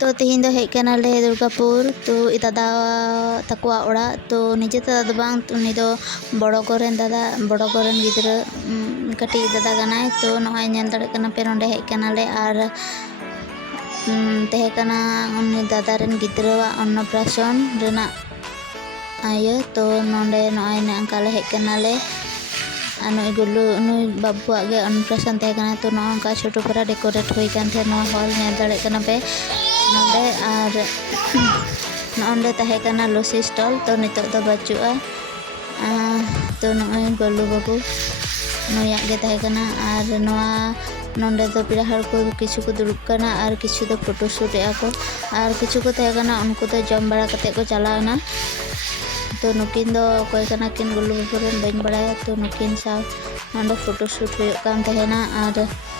ᱛᱚ ᱱᱤᱡᱮ ᱫᱚ ᱦᱮᱡ ᱠᱟᱱᱟ ᱞᱮ ᱫᱩᱨᱜᱟᱯᱩᱨ ᱛᱚ ᱱᱤᱡᱮ ᱛᱮᱫᱚ ᱚᱲᱟᱜ ᱛᱚ ᱱᱤᱡᱮ ᱛᱮᱫᱚ ᱵᱟᱝ ᱛᱚ ᱱᱤᱡᱮ ᱛᱮᱫᱚ ᱵᱟᱝ ᱛᱚ ᱱᱤᱡᱮ ᱛᱮᱫᱚ ᱵᱟᱝ ᱛᱚ ᱱᱤᱡᱮ ᱛᱮᱫᱚ ᱵᱟᱝ ᱛᱚ ᱱᱤᱡᱮ ᱛᱮᱫᱚ ᱵᱟᱝ ᱛᱚ ᱱᱤᱡᱮ ᱛᱮᱫᱚ ᱵᱟᱝ ᱠᱟᱱᱟ ᱱᱤᱡᱮ ᱛᱮᱫᱚ ᱵᱟᱝ ᱛᱚ ᱱᱤᱡᱮ ᱛᱮᱫᱚ ᱵᱟᱝ ᱛᱚ ᱱᱤᱡᱮ ᱛᱮᱫᱚ ᱵᱟᱝ ᱛᱚ ᱱᱤᱡᱮ ᱛᱮᱫᱚ ᱵᱟᱝ ᱛᱚ ᱱᱤᱡᱮ ᱛᱮᱫᱚ ᱵᱟᱝ ᱛᱚ ᱱᱤᱡᱮ ᱛᱮᱫᱚ ᱵᱟᱝ ᱛᱚ ᱱᱤᱡᱮ ᱛᱮᱫᱚ ᱵᱟᱝ ᱛᱚ ᱱᱤᱡᱮ ᱛᱮᱫᱚ ᱵᱟᱝ ᱛᱚ ᱛᱚ ᱱᱤᱡᱮ ᱛᱮᱫᱚ ᱵᱟᱝ ᱛᱚ ᱱᱤᱡᱮ ᱛᱮᱫᱚ ᱵᱟᱝ ᱛᱚ ᱱᱤᱡᱮ ᱛᱮᱫᱚ ᱵᱟᱝ ᱛᱚ ᱱᱤᱡᱮ ᱛᱮᱫᱚ ᱱᱚᱰᱮ ᱫᱚ ᱯᱮᱲᱟ ᱦᱚᱲ ᱠᱚ ᱠᱤᱪᱷᱩ ᱠᱚ ᱫᱩᱲᱩᱵ ᱠᱟᱱᱟ ᱟᱨ ᱠᱤᱪᱷᱩ ᱫᱚ ᱯᱷᱳᱴᱳ ᱥᱩᱴ ᱮᱜ ᱟᱠᱚ ᱟᱨ ᱠᱤᱪᱷᱩ ᱠᱚ ᱛᱟᱦᱮᱸ ᱠᱟᱱᱟ ᱩᱱᱠᱩ ᱫᱚ ᱡᱚᱢ ᱵᱟᱲᱟ ᱠᱟᱛᱮᱫ ᱠᱚ ᱪᱟᱞᱟᱣᱱᱟ ᱛᱚ ᱱᱩᱠᱩ ᱫᱚ ᱟᱹᱰᱤ ᱢᱚᱡᱽ ᱠᱚ ᱧᱮᱞᱚᱜ ᱠᱟᱱᱟ ᱟᱨ ᱱᱩᱠᱩ ᱫᱚ ᱟᱹᱰᱤ ᱢᱚᱡᱽ ᱠᱚ ᱧᱮᱞᱚᱜ ᱠᱟᱱᱟ ᱟᱨ ᱱᱩᱠᱩ ᱫᱚ ᱟᱹᱰᱤ ᱢᱚᱡᱽ ᱠᱚ ᱧᱮᱞᱚᱜ ᱠᱟᱱᱟ ᱟᱨ ᱱᱩᱠᱩ ᱫᱚ ᱟᱹᱰᱤ ᱢᱚᱡᱽ ᱠᱚ ᱧᱮᱞᱚᱜ ᱠᱟᱱᱟ ᱟᱨ ᱱᱩᱠᱩ ᱫᱚ ᱟᱹᱰᱤ ᱢᱚᱡᱽ ᱠᱚ ᱧᱮᱞᱚᱜ ᱠᱟᱱᱟ ᱟᱨ ᱱᱩᱠᱩ ᱫᱚ ᱟᱹᱰᱤ ᱢᱚᱡᱽ ᱠᱚ ᱧᱮᱞᱚᱜ ᱠᱟᱱᱟ ᱟᱨ ᱱᱩᱠᱩ ᱫᱚ ᱟᱹᱰᱤ ᱢᱚᱡᱽ ᱠᱚ ᱧᱮᱞᱚᱜ ᱠᱟᱱᱟ ᱟᱨ ᱱᱩᱠᱩ ᱫᱚ ᱟᱹᱰᱤ ᱢᱚᱡᱽ ᱠᱚ ᱧᱮᱞᱚᱜ ᱠᱟᱱᱟ ᱟᱨ ᱱᱩᱠᱩ ᱫᱚ ᱟᱹᱰᱤ ᱢᱚᱡᱽ ᱠᱚ ᱧᱮᱞᱚᱜ ᱠᱟᱱᱟ ᱟᱨ ᱱᱩᱠᱩ ᱫᱚ ᱟᱹᱰᱤ ᱢᱚᱡᱽ ᱠᱚ ᱧᱮᱞᱚᱜ ᱠᱟᱱᱟ ᱟᱨ ᱱᱩᱠᱩ ᱫᱚ ᱟᱹᱰᱤ ᱢᱚᱡᱽ ᱠᱚ ᱧᱮᱞᱚᱜ ᱠᱟᱱᱟ ᱟᱨ ᱱᱩᱠᱩ ᱫᱚ ᱟᱹᱰᱤ ᱢᱚᱡᱽ ᱠᱚ ᱧᱮᱞᱚᱜ ᱠᱟᱱᱟ ᱟ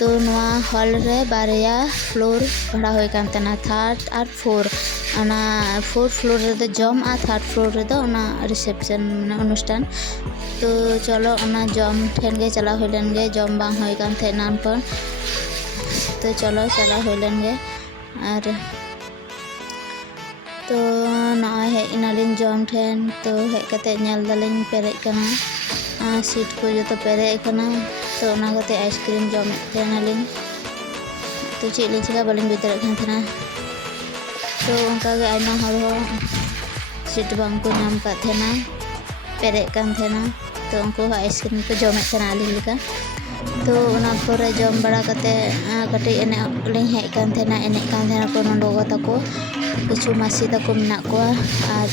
তো চলো ওনা জম ঠেনগে চালা হইলেন গে জম বাং হয়ে গান থে নানপন তো চলো চালা হইলেন গে আর তো নয় হে ইনালিন জম ঠেন তো হে কাতে নেল দালিন পেরে কেনা সিট কো যত পেরে কেনা तो ना कोते आइसक्रीम जम ते ना लिन तो चे लिन छिका बलिन बितर खन थना तो उनका के आइमा हर हो सिट बंग को नाम का थना पेरे कन थना तो उनको आइसक्रीम को जम थना लिन लिका तो उना पुरे जम बड़ा कते कटे एने लिन हे कन थना एने कन थना को नंदो को तको कुछ मासी तको मिना को आज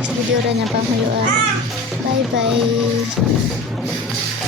next video udah nyampe sama Yoa. Bye bye.